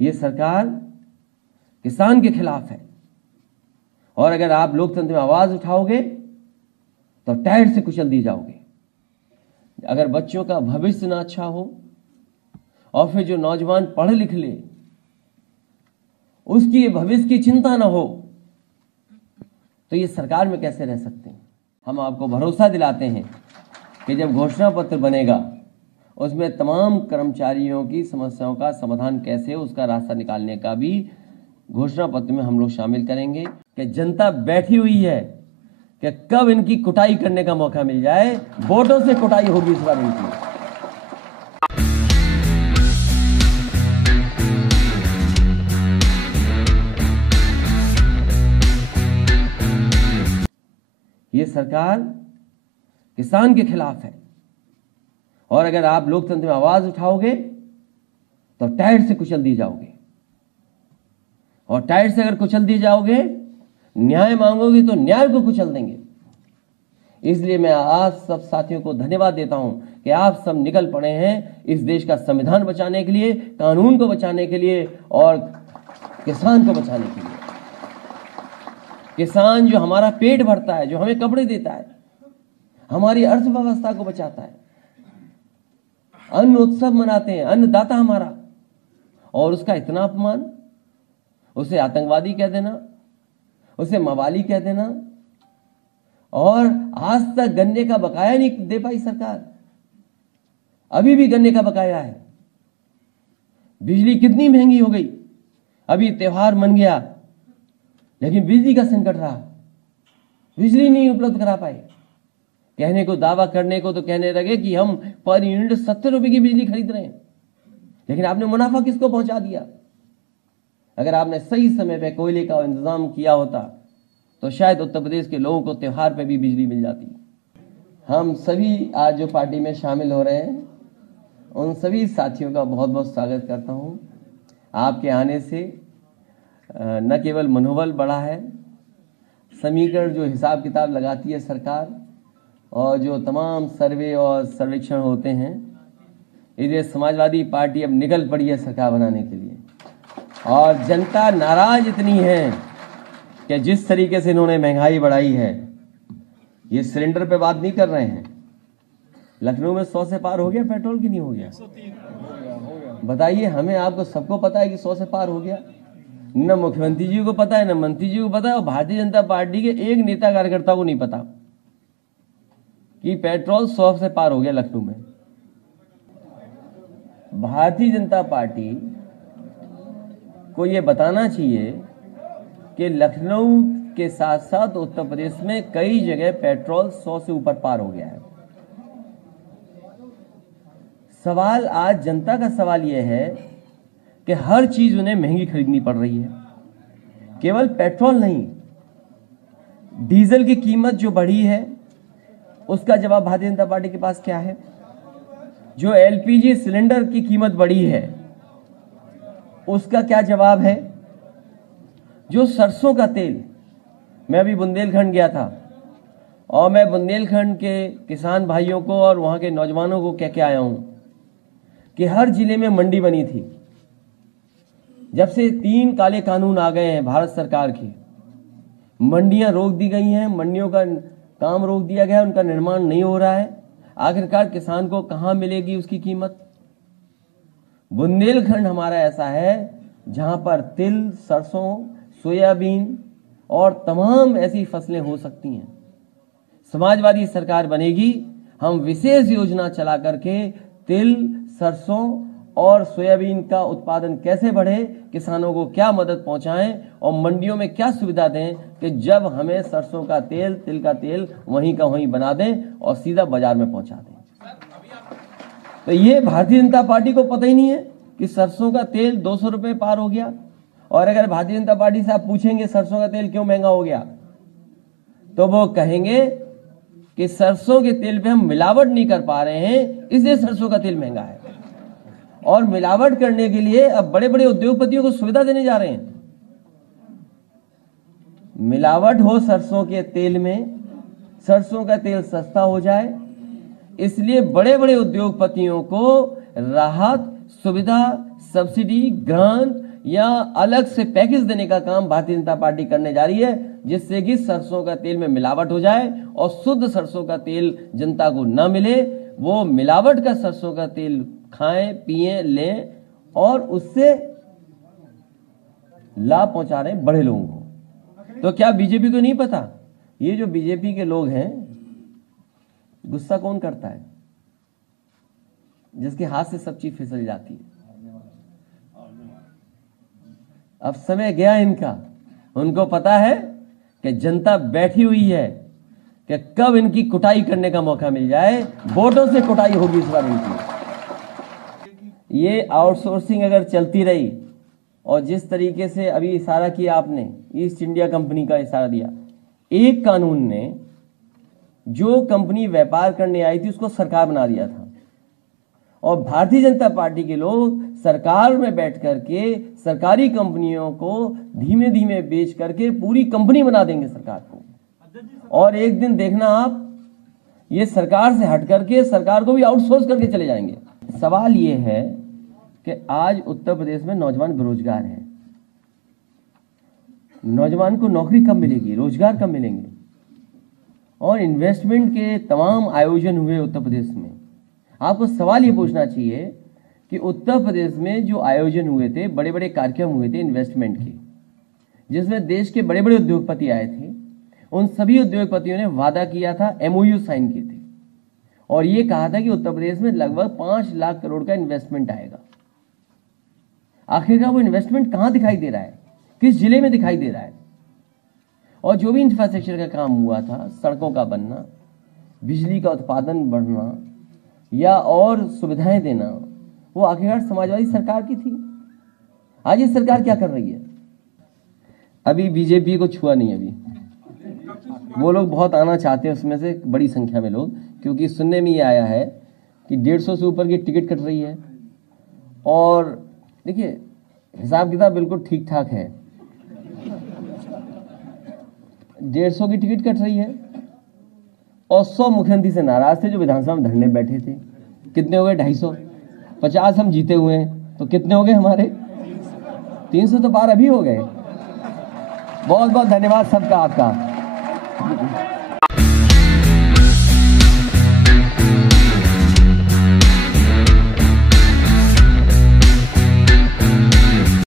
ये सरकार किसान के खिलाफ है और अगर आप लोकतंत्र में आवाज उठाओगे तो टायर से कुचल दी जाओगे। अगर बच्चों का भविष्य ना अच्छा हो और फिर जो नौजवान पढ़ लिख ले उसकी भविष्य की चिंता ना हो तो ये सरकार में कैसे रह सकते हैं। हम आपको भरोसा दिलाते हैं कि जब घोषणा पत्र बनेगा उसमें तमाम कर्मचारियों की समस्याओं का समाधान कैसे हो उसका रास्ता निकालने का भी घोषणा पत्र में हम लोग शामिल करेंगे। कि जनता बैठी हुई है कि कब इनकी कुटाई करने का मौका मिल जाए, वोटों से कुटाई होगी इस बार इनकी। ये सरकार किसान के खिलाफ है और अगर आप लोकतंत्र में आवाज उठाओगे तो टायर से कुचल दी जाओगे और टायर से अगर कुचल दी जाओगे, न्याय मांगोगे तो न्याय को कुचल देंगे। इसलिए मैं आप सब साथियों को धन्यवाद देता हूं कि आप सब निकल पड़े हैं इस देश का संविधान बचाने के लिए, कानून को बचाने के लिए और किसान को बचाने के लिए। किसान जो हमारा पेट भरता है, जो हमें कपड़े देता है, हमारी अर्थव्यवस्था को बचाता है, अन्न उत्सव मनाते हैं, अन्नदाता हमारा, और उसका इतना अपमान, उसे आतंकवादी कह देना, उसे मवाली कह देना, और आज तक गन्ने का बकाया नहीं दे पाई सरकार। अभी भी गन्ने का बकाया है। बिजली कितनी महंगी हो गई, अभी त्योहार मन गया लेकिन बिजली का संकट रहा, बिजली नहीं उपलब्ध करा पाए। कहने को, दावा करने को तो कहने लगे कि हम पर यूनिट 70 रुपए की बिजली खरीद रहे हैं, लेकिन आपने मुनाफा किसको पहुंचा दिया। अगर आपने सही समय पे कोयले का इंतजाम किया होता तो शायद उत्तर प्रदेश के लोगों को त्योहार पे भी बिजली मिल जाती। हम सभी आज जो पार्टी में शामिल हो रहे हैं उन सभी साथियों का बहुत बहुत स्वागत करता हूं। आपके आने से न केवल मनोबल बढ़ा है, समीकरण जो हिसाब किताब लगाती है सरकार और जो तमाम सर्वे और सर्वेक्षण होते हैं, इसलिए समाजवादी पार्टी अब निकल पड़ी है सरकार बनाने के लिए। और जनता नाराज इतनी है कि जिस तरीके से इन्होंने महंगाई बढ़ाई है, ये सिलेंडर पे बात नहीं कर रहे हैं, लखनऊ में 100 से पार हो गया पेट्रोल की नहीं हो गया? 103 बताइए हमें, आपको सबको पता है कि 100 से पार हो गया। न मुख्यमंत्री जी को पता है, न मंत्री जी को पता है, और भारतीय जनता पार्टी के एक नेता कार्यकर्ता को नहीं पता कि पेट्रोल 100 से पार हो गया लखनऊ में। भारतीय जनता पार्टी को यह बताना चाहिए कि लखनऊ के साथ साथ उत्तर प्रदेश में कई जगह पेट्रोल 100 से ऊपर पार हो गया है। सवाल आज जनता का सवाल यह है कि हर चीज उन्हें महंगी खरीदनी पड़ रही है। केवल पेट्रोल नहीं, डीजल की कीमत जो बढ़ी है उसका जवाब भारतीय जनता पार्टी के पास क्या है? जो एलपीजी सिलेंडर की कीमत बढ़ी है उसका क्या जवाब है? जो सरसों का तेल, मैं अभी बुंदेलखंड गया था और मैं बुंदेलखंड के किसान भाइयों को और वहां के नौजवानों को कह के आया हूं कि हर जिले में मंडी बनी थी। जब से 3 काले कानून आ गए हैं भारत सरकार के, मंडियां रोक दी गई हैं, मंडियों का काम रोक दिया गया, उनका निर्माण नहीं हो रहा है। आखिरकार किसान को कहां मिलेगी उसकी कीमत? बुंदेलखंड हमारा ऐसा है जहां पर तिल, सरसों, सोयाबीन और तमाम ऐसी फसलें हो सकती हैं। समाजवादी सरकार बनेगी, हम विशेष योजना चला करके तिल, सरसों और सोयाबीन का उत्पादन कैसे बढ़े, किसानों को क्या मदद पहुंचाएं और मंडियों में क्या सुविधा दें कि जब हमें सरसों का तेल, तिल का तेल वहीं का वहीं बना दें और सीधा बाजार में पहुंचा दें। तो ये भारतीय जनता पार्टी को पता ही नहीं है कि सरसों का तेल 200 रुपए पार हो गया। और अगर भारतीय जनता पार्टी से आप पूछेंगे सरसों का तेल क्यों महंगा हो गया, तो वो कहेंगे कि सरसों के तेल पे हम मिलावट नहीं कर पा रहे हैं, इसलिए सरसों का तेल महंगा है। और मिलावट करने के लिए अब बड़े बड़े उद्योगपतियों को सुविधा देने जा रहे हैं। मिलावट हो सरसों के तेल में, सरसों का तेल सस्ता हो जाए, इसलिए बड़े बड़े उद्योगपतियों को राहत, सुविधा, सब्सिडी, ग्रांट या अलग से पैकेज देने का काम भारतीय जनता पार्टी करने जा रही है, जिससे कि सरसों का तेल में मिलावट हो जाए और शुद्ध सरसों का तेल जनता को न मिले। वो मिलावट का सरसों का तेल खाएं, पिएं, लें और उससे लाभ पहुंचा रहे हैं बड़े लोगों को। तो क्या बीजेपी को नहीं पता? ये जो बीजेपी के लोग हैं, गुस्सा कौन करता है? जिसके हाथ से सब चीज फिसल जाती है। अब समय गया इनका, उनको पता है कि जनता बैठी हुई है कि कब इनकी कुटाई करने का मौका मिल जाए। वोटों से कुटाई होगी इस बार इनकी। ये आउटसोर्सिंग अगर चलती रही और जिस तरीके से अभी इशारा किया आपने, ईस्ट इंडिया कंपनी का इशारा दिया, एक कानून ने जो कंपनी व्यापार करने आई थी उसको सरकार बना दिया था, और भारतीय जनता पार्टी के लोग सरकार में बैठ करके सरकारी कंपनियों को धीमे धीमे बेच करके पूरी कंपनी बना देंगे सरकार को। और एक दिन देखना आप, ये सरकार से हट करके सरकार को भी आउटसोर्स करके चले जाएंगे। सवाल ये है कि आज उत्तर प्रदेश में नौजवान बेरोजगार हैं। नौजवान को नौकरी कब मिलेगी, रोजगार कब मिलेंगे? और इन्वेस्टमेंट के तमाम आयोजन हुए उत्तर प्रदेश में। आपको सवाल ये पूछना चाहिए कि उत्तर प्रदेश में जो आयोजन हुए थे, बड़े बड़े कार्यक्रम हुए थे इन्वेस्टमेंट के, जिसमें देश के बड़े बड़े उद्योगपति आए थे, उन सभी उद्योगपतियों ने वादा किया था, एमओयू साइन किए थे और ये कहा था कि उत्तर प्रदेश में लगभग 5 लाख करोड़ का इन्वेस्टमेंट आएगा। आखिरकार वो इन्वेस्टमेंट कहां दिखाई दे रहा है, किस जिले में दिखाई दे रहा है? और जो भी इंफ्रास्ट्रक्चर का काम हुआ था, सड़कों का बनना, बिजली का उत्पादन बढ़ना या और सुविधाएं देना, वो आखिरकार समाजवादी सरकार की थी। आज ये सरकार क्या कर रही है? अभी बीजेपी को छुआ नहीं। अभी वो लोग बहुत आना चाहते हैं, उसमें से बड़ी संख्या में लोग, क्योंकि सुनने में ये आया है कि 150 से ऊपर की टिकट कट रही है। और देखिए, हिसाब किताब बिल्कुल ठीक ठाक है। 150 की टिकट कट रही है और 100 मुख्यमंत्री से नाराज थे जो विधानसभा में धरने बैठे थे। कितने हो गए? 250। 50 हम जीते हुए हैं, तो कितने हो गए हमारे? 300 तो पार अभी हो गए। बहुत बहुत धन्यवाद सबका आपका।